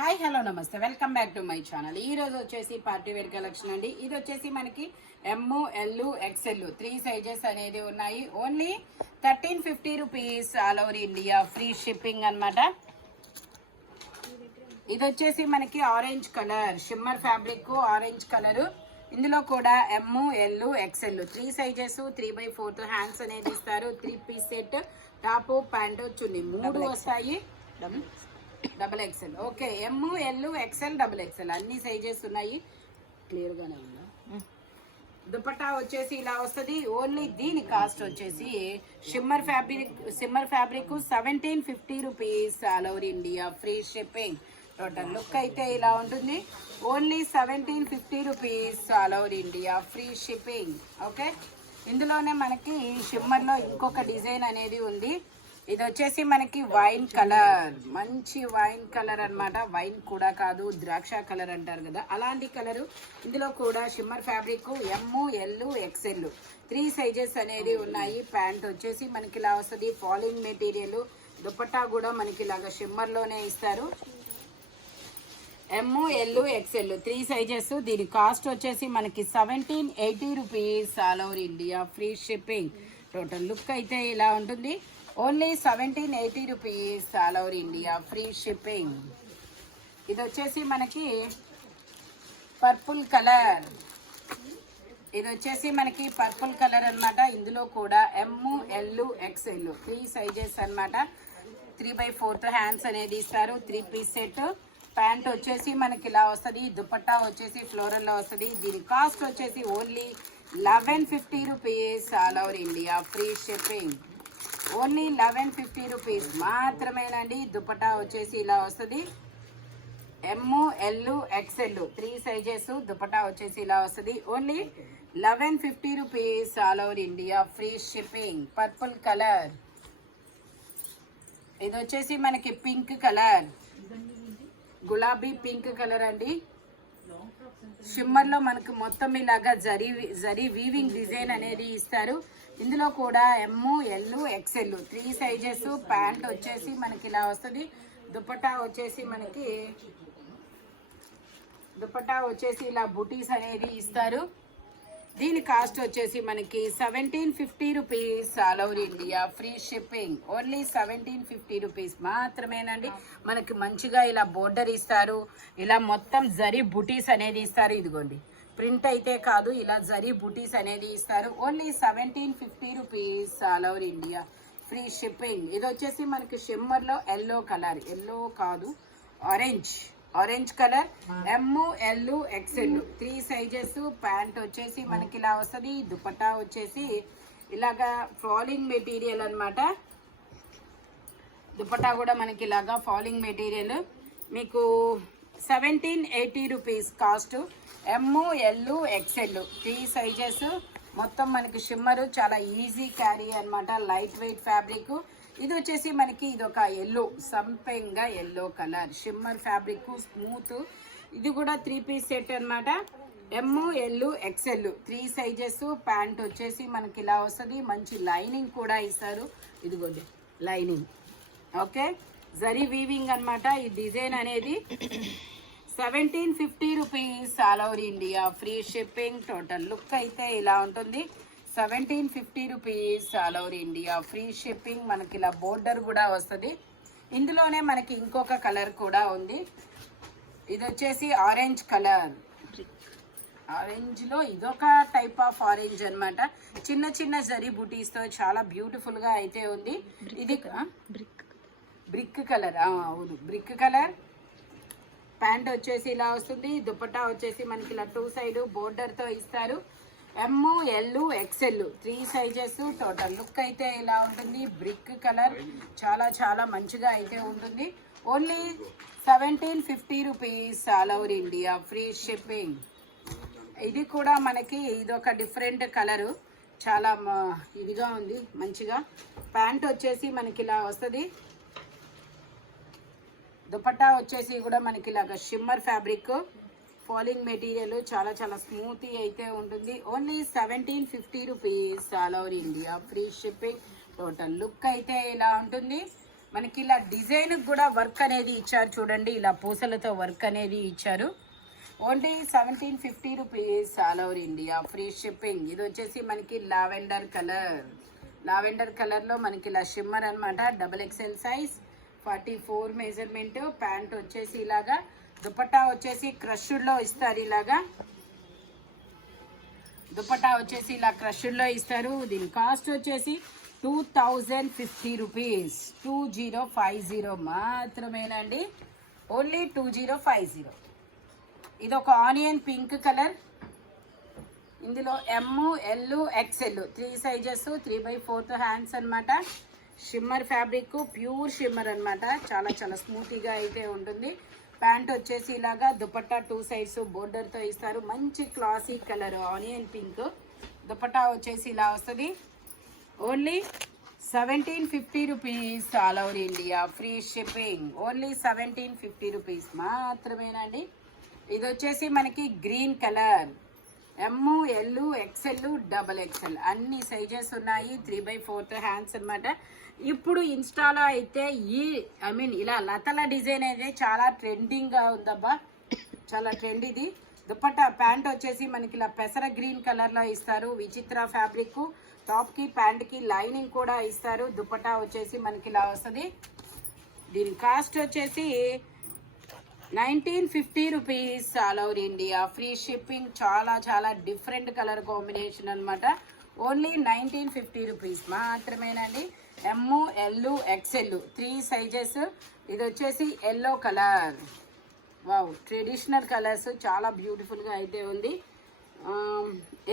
Hi hello నమస్తే welcome back to my channel. ఈ రోజు వచ్చేసి పార్టీ వేర్ కలెక్షన్ అండి. ఇది వచ్చేసి మనకి ఎమ్ ఎల్ ఎక్స్ఎల్ 3 సైజెస్ అనేది ఉన్నాయి. Only 1350 rupees all over India, free shipping అన్నమాట. ఇది వచ్చేసి మనకి orange colour shimmer fabric, orange colour. ఇందులో కూడా ఎమ్ ఎల్ ఎక్స్ఎల్ 3 సైజెస్, 3/4 హ్యాండ్స్ అనేది ఇస్తారు. 3 పీస్ సెట్, టాప్ ప్యాంట్ చున్నీ 3 వస్తాయి. Double XL, okay. ఎమ్ ఎల్ ఎక్స్ఎల్ డబల్ ఎక్స్ఎల్ అన్ని సైజెస్ ఉన్నాయి. క్లియర్ గానే ఉందా? దుపట్టా వచ్చేసి ఇలా వస్తుంది. ఓన్లీ దీని కాస్ట్ వచ్చేసి shimmer fabric 1750 rupees all over India, free shipping. Total look అయితే ఇలా ఉంటుంది. Only 1750 rupees all over India, free shipping. Okay. ఇందులోనే మనకి షిమ్మర్లో ఇంకొక డిజైన్ అనేది ఉంది. ఇది వచ్చేసి మనకి వైన్ కలర్, మంచి వైన్ కలర్ అన్నమాట. వైన్ కూడా కాదు, ద్రాక్ష కలర్ అంటారు కదా, అలాంటి కలరు. ఇందులో కూడా షిమ్మర్ ఫ్యాబ్రిక్ ఎమ్ ఎల్ ఎక్స్ఎల్ 3 సైజెస్ అనేది ఉన్నాయి. ప్యాంట్ వచ్చేసి మనకి ఇలా వస్తుంది. Falling material. దుపట్టా కూడా మనకి ఇలాగా షిమ్మర్లోనే ఇస్తారు. ఎమ్ ఎల్ ఎక్స్ఎల్ 3 సైజెస్. దీని కాస్ట్ వచ్చేసి మనకి 1780 rupees all over India, free shipping. Total look అయితే ఇలా ఉంటుంది. Only 1780 rupees all over India, free shipping. ఇది వచ్చేసి మనకి పర్పుల్ కలర్. అన్నమాట. ఇందులో కూడా ఎమ్ ఎల్ ఎక్స్ఎల్ 3 సైజెస్ అన్నమాట. 3/4 హ్యాండ్స్ అనేది ఇస్తారు. 3 పీస్ సెట్. ప్యాంట్ వచ్చేసి మనకి ఇలా వస్తుంది. దుపట్టా వచ్చేసి ఫ్లోరల్లో వస్తుంది. దీని కాస్ట్ వచ్చేసి only 1150 rupees all over India, free shipping. Only 1150 rupees మాత్రమేనండి. దుపట్టా వచ్చేసి ఇలా వస్తుంది. M L XL 3 sizes. Dupatta వచ్చేసి ఇలా వస్తుంది. Only 1150 rupees all over India, free shipping. Purple colour. ఇది వచ్చేసి మనకి పింక్ కలర్, గులాబీ పింక్ కలర్ అండి. షిమ్మర్ లో మనకు మొత్తం ఇలాగా జరీ వీవింగ్ డిజైన్ అనేది ఇస్తారు. ఇందులో కూడా ఎమ్ ఎల్ ఎక్స్ఎల్ 3 సైజెస్. ప్యాంట్ వచ్చేసి మనకి ఇలా వస్తుంది. దుపట్టా వచ్చేసి ఇలా బుటీస్ అనేది ఇస్తారు. దీని కాస్ట్ వచ్చేసి మనకి 1750 rupees all over India, free shipping. Only 1750 rupees మాత్రమేనండి. మనకి మంచిగా ఇలా బోర్డర్ ఇస్తారు. ఇలా మొత్తం జరీ బుటీస్ అనేది ఇస్తారు. ఇదిగోండి, ప్రింట్ అయితే కాదు, ఇలా జరీ బుటీస్ అనేది ఇస్తారు. Only 1750 rupees all over India, free shipping. ఇది వచ్చేసి మనకి షిమ్మర్లో ఎల్లో కలర్, ఎల్లో కాదు ఆరెంజ్ కలర్. ఎమ్ ఎల్ ఎక్స్ఎల్ 3 సైజెస్. ప్యాంట్ వచ్చేసి మనకి ఇలా వస్తుంది. దుపట్టా వచ్చేసి ఇలాగా ఫాలింగ్ మెటీరియల్ అన్నమాట. దుపట్టా కూడా మనకి ఇలాగా ఫాలింగ్ మెటీరియల్. మీకు 1780 rupees cost. M L XL 3 sizes. మొత్తం మనకి షిమ్మరు చాలా ఈజీ క్యారీ అన్నమాట. Light weight fabric. ఇది వచ్చేసి మనకి ఇది ఒక ఎల్లో, సంపెంగా yellow colour shimmer fabric, smooth. ఇది కూడా 3 పీస్ సెట్ అన్నమాట. M L XL 3 sizes. Pant వచ్చేసి మనకి ఇలా వస్తుంది. మంచి లైనింగ్ కూడా ఇస్తారు. ఇదిగోండి లైనింగ్. ఓకే, జరీ వీవింగ్ అన్నమాట. ఈ డిజైన్ అనేది 1750 rupees all over India, free shipping. Total look అయితే ఇలా ఉంటుంది. 1750 rupees all over India, free shipping. మనకి ఇలా బోర్డర్ కూడా వస్తుంది. ఇందులోనే మనకి ఇంకొక కలర్ కూడా ఉంది. ఇది వచ్చేసి ఆరెంజ్ కలర్. ఆరెంజ్లో ఇదొక టైప్ ఆఫ్ ఆరెంజ్ అన్నమాట. చిన్న చిన్న జరీ బుటీస్తో చాలా బ్యూటిఫుల్గా అయితే ఉంది. ఇది బ్రిక్ కలర్. అవును, బ్రిక్ కలర్. ప్యాంట్ వచ్చేసి ఇలా వస్తుంది. దుపట్టా వచ్చేసి మనకి ఇలా 2 సైడ్ బోర్డర్తో ఇస్తారు. ఎమ్ L XL 3 sizes. Total look అయితే ఇలా ఉంటుంది. బ్రిక్ కలర్, చాలా చాలా మంచిగా అయితే ఉంటుంది. Only 1750 rupees all over India, free shipping. ఇది కూడా మనకి ఇదొక డిఫరెంట్ కలరు, చాలా ఇదిగా ఉంది మంచిగా. ప్యాంట్ వచ్చేసి మనకి ఇలా వస్తుంది. దుపట్టా వచ్చేసి కూడా మనకి ఇలాగ షిమ్మర్ ఫ్యాబ్రిక్, ఫాలింగ్ మెటీరియల్, చాలా చాలా స్మూత్ అయితే ఉంటుంది. Only 1750 rupees all over India, free shipping. Total look అయితే ఇలా ఉంటుంది. మనకి ఇలా డిజైన్ కూడా వర్క్ అనేది ఇచ్చారు చూడండి, ఇలా పూసలతో వర్క్ అనేది ఇచ్చారు. Only 1750 rupees all over India, free shipping. ఇది వచ్చేసి మనకి లావెండర్ కలర్లో మనకి ఇలా షిమ్మర్ అనమాట. XXL size, 44 measurement. ప్యాంట్ వచ్చేసి ఇలాగా, దుపట్టా వచ్చేసి క్రష్డ్లో ఇస్తారు. ఇలాగా దుపట్టా వచ్చేసి ఇలా క్రష్డ్లో ఇస్తారు. దీని కాస్ట్ వచ్చేసి 2050 రూపీస్, 2050 మాత్రమేనండి, ఓన్లీ 2050. ఇది ఒక ఆనియన్ పింక్ కలర్. ఇందులో ML XL 3 సైజెస్, 3/4 హ్యాండ్స్ అనమాట. షిమ్మర్ ఫ్యాబ్రిక్, ప్యూర్ షిమ్మర్ అనమాట. చాలా చాలా స్మూతీగా అయితే ఉంటుంది. ప్యాంట్ వచ్చేసి ఇలాగా, దుపట్టా 2 సైడ్స్ బోర్డర్తో ఇస్తారు. మంచి classy colour onion pink. Dupatta వచ్చేసి ఇలా వస్తుంది. Only 1750 rupees all over India, free shipping. Only 1750 rupees మాత్రమేనండి. ఇది వచ్చేసి మనకి green colour, ML XL XXL అన్ని సైజెస్ ఉన్నాయి. 3/4 హ్యాండ్స్ అనమాట. ఇప్పుడు ఇన్స్టాలో అయితే ఇలా లతల డిజైన్ అయితే చాలా ట్రెండింగ్గా ఉందబ్బా, చాలా ట్రెండ్ ఇది. దుపట్టా ప్యాంట్ వచ్చేసి మనకి ఇలా పెసర గ్రీన్ కలర్లో ఇస్తారు. విచిత్ర ఫ్యాబ్రిక్. టాప్కి ప్యాంట్కి లైనింగ్ కూడా ఇస్తారు. దుపట్టా వచ్చేసి మనకి ఇలా వస్తుంది. దీని కాస్ట్ వచ్చేసి 1950 rupees all over India, free shipping. చాలా చాలా డిఫరెంట్ కలర్ కాంబినేషన్ అనమాట. ఓన్లీ 1950 రూపీస్ మాత్రమేనండి. ML XL 3 sizes. ఇది వచ్చేసి yellow colour. Wow, traditional colours, చాలా బ్యూటిఫుల్గా అయితే ఉంది.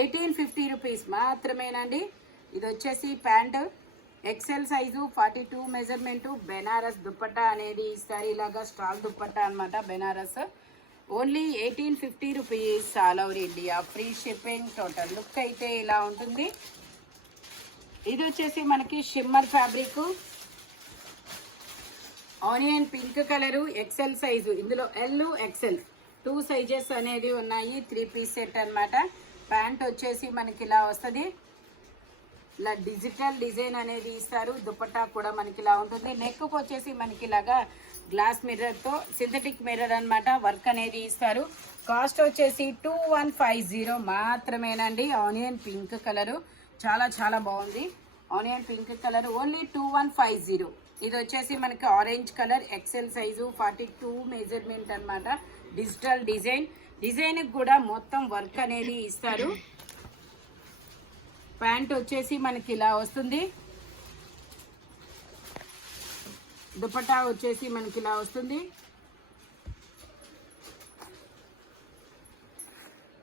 1850 రూపీస్ మాత్రమేనండి. ఇది వచ్చేసి pant XL size, 42 measurement. Banaras dupatta అనేది ఇస్తారు. ఇలాగా స్టాల్ దుపట్టా అనమాట, Banaras. Only 1850 rupees all over India, free shipping. Total look అయితే ఇలా ఉంటుంది. ఇది వచ్చేసి మనకి shimmer fabric, onion pink colour, XL size. ఇందులో L XL 2 సైజెస్ అనేది ఉన్నాయి. 3 పీస్ సెట్ అనమాట. ప్యాంట్ వచ్చేసి మనకి ఇలా వస్తుంది. ఇలా డిజిటల్ డిజైన్ అనేది ఇస్తారు. దుపట్టా కూడా మనకి ఇలా ఉంటుంది. నెక్కు వచ్చేసి మనకి ఇలాగా గ్లాస్ మిర్రర్తో, సింథటిక్ మిర్రర్ అనమాట, వర్క్ అనేది ఇస్తారు. కాస్ట్ వచ్చేసి 2150 మాత్రమేనండి. ఆనియన్ పింక్ కలరు, చాలా చాలా బాగుంది. Onion pink colour, only 2150. ఇది వచ్చేసి మనకి orange colour, XL size, 42 measurement అనమాట. డిజిటల్ డిజైన్కి కూడా మొత్తం వర్క్ అనేది ఇస్తారు. ప్యాంట్ వచ్చేసి మనకి ఇలా వస్తుంది. దుపట్టా వచ్చేసి మనకి ఇలా వస్తుంది.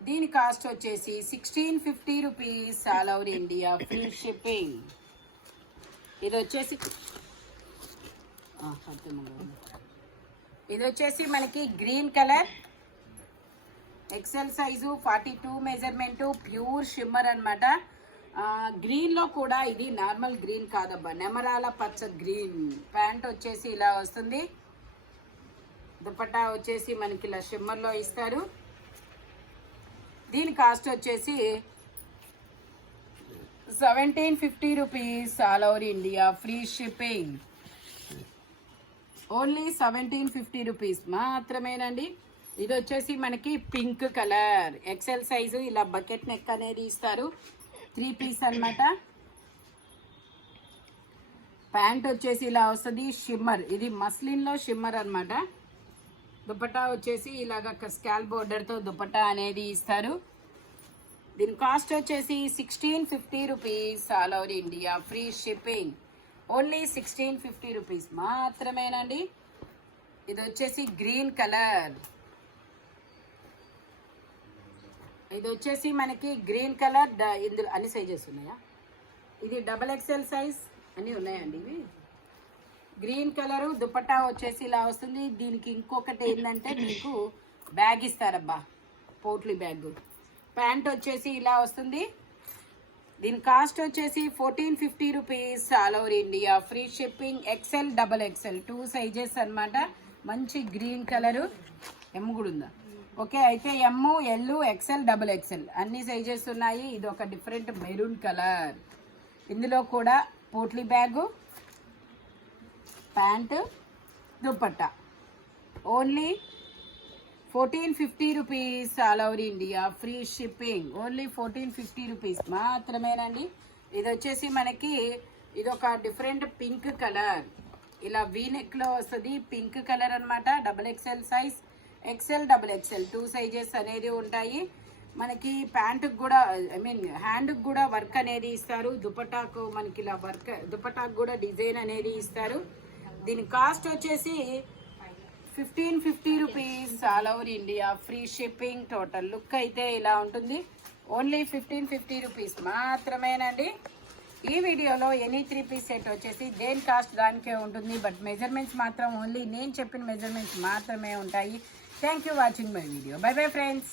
దీని కాస్ట్ వచ్చేసి 1650 rupees all over India, free shipping. ఇది వచ్చేసి మనకి green colour, XL size, 42 measurement, pure shimmer అనమాట. గ్రీన్లో కూడా ఇది నార్మల్ గ్రీన్ కాదబ్బా, నెమరాల పచ్చ గ్రీన్. ప్యాంట్ వచ్చేసి ఇలా వస్తుంది. దుపట్టా వచ్చేసి మనకి ఇలా షిమ్మర్లో ఇస్తారు. దీని కాస్ట్ వచ్చేసి 1750 rupees all over India, free shipping. Only 1750 rupees మాత్రమేనండి. ఇది వచ్చేసి మనకి పింక్ కలర్, XL సైజు. ఇలా బకెట్ నెక్ అనేది ఇస్తారు. 3 పీస్ అనమాట. ప్యాంట్ వచ్చేసి ఇలా వస్తుంది. షిమ్మర్, ఇది మస్లిన్లో షిమ్మర్ అనమాట. దుపట్టా వచ్చేసి ఇలాగ స్కాల్ బోర్డర్తో దుపట్టా అనేది ఇస్తారు. దీని కాస్ట్ వచ్చేసి 1650 rupees all over India, free shipping. Only 1650 rupees మాత్రమేనండి. ఇది వచ్చేసి గ్రీన్ కలర్. ఇది వచ్చేసి మనకి గ్రీన్ కలర్. ఇందులో అన్ని సైజెస్ ఉన్నాయా? ఇది XXL సైజ్ అన్నీ ఉన్నాయండి. ఇవి గ్రీన్ కలరు. దుపట్టా వచ్చేసి ఇలా వస్తుంది. దీనికి ఇంకొకటి ఏంటంటే మీకు బ్యాగ్ ఇస్తారబ్బా, పోట్లీ బ్యాగ్. ప్యాంట్ వచ్చేసి ఇలా వస్తుంది. దీని కాస్ట్ వచ్చేసి 1450 rupees all over India, free shipping. XL XXL 2 sizes అనమాట. మంచి గ్రీన్ కలరు. ఎమ్ కూడా ఉందా? ఓకే, అయితే ML XL XXL అన్ని సైజెస్ ఉన్నాయి. ఇది ఒక డిఫరెంట్ మెరూన్ కలర్. ఇందులో కూడా potli bag, pant dupatta only 1450 rupees all over India, free shipping. Only 1450 rupees మాత్రమేనండి. ఇది వచ్చేసి మనకి ఇది ఒక డిఫరెంట్ పింక్ కలర్, ఇలా వీ నెక్ లో వస్తుంది. పింక్ కలర్ అన్నమాట. XXL size, XL XXL 2 sizes అనేది ఉంటాయి. మనకి ప్యాంటుకు కూడా హ్యాండ్కి కూడా వర్క్ అనేది ఇస్తారు. దుపట్టాకు మనకి ఇలా వర్క్, దుపట్టాకు కూడా డిజైన్ అనేది ఇస్తారు. దీని కాస్ట్ వచ్చేసి 1550 rupees all over India, free shipping. Total look అయితే ఇలా ఉంటుంది. ఓన్లీ 1550 రూపీస్ మాత్రమేనండి. ఈ వీడియోలో ఎనీ 3 పీస్ సెట్ వచ్చేసి దేని కాస్ట్ దానికే ఉంటుంది. బట్ మెజర్మెంట్స్ మాత్రం ఓన్లీ నేను చెప్పిన మెజర్మెంట్స్ మాత్రమే ఉంటాయి. Thank you watching my video. By bye friends.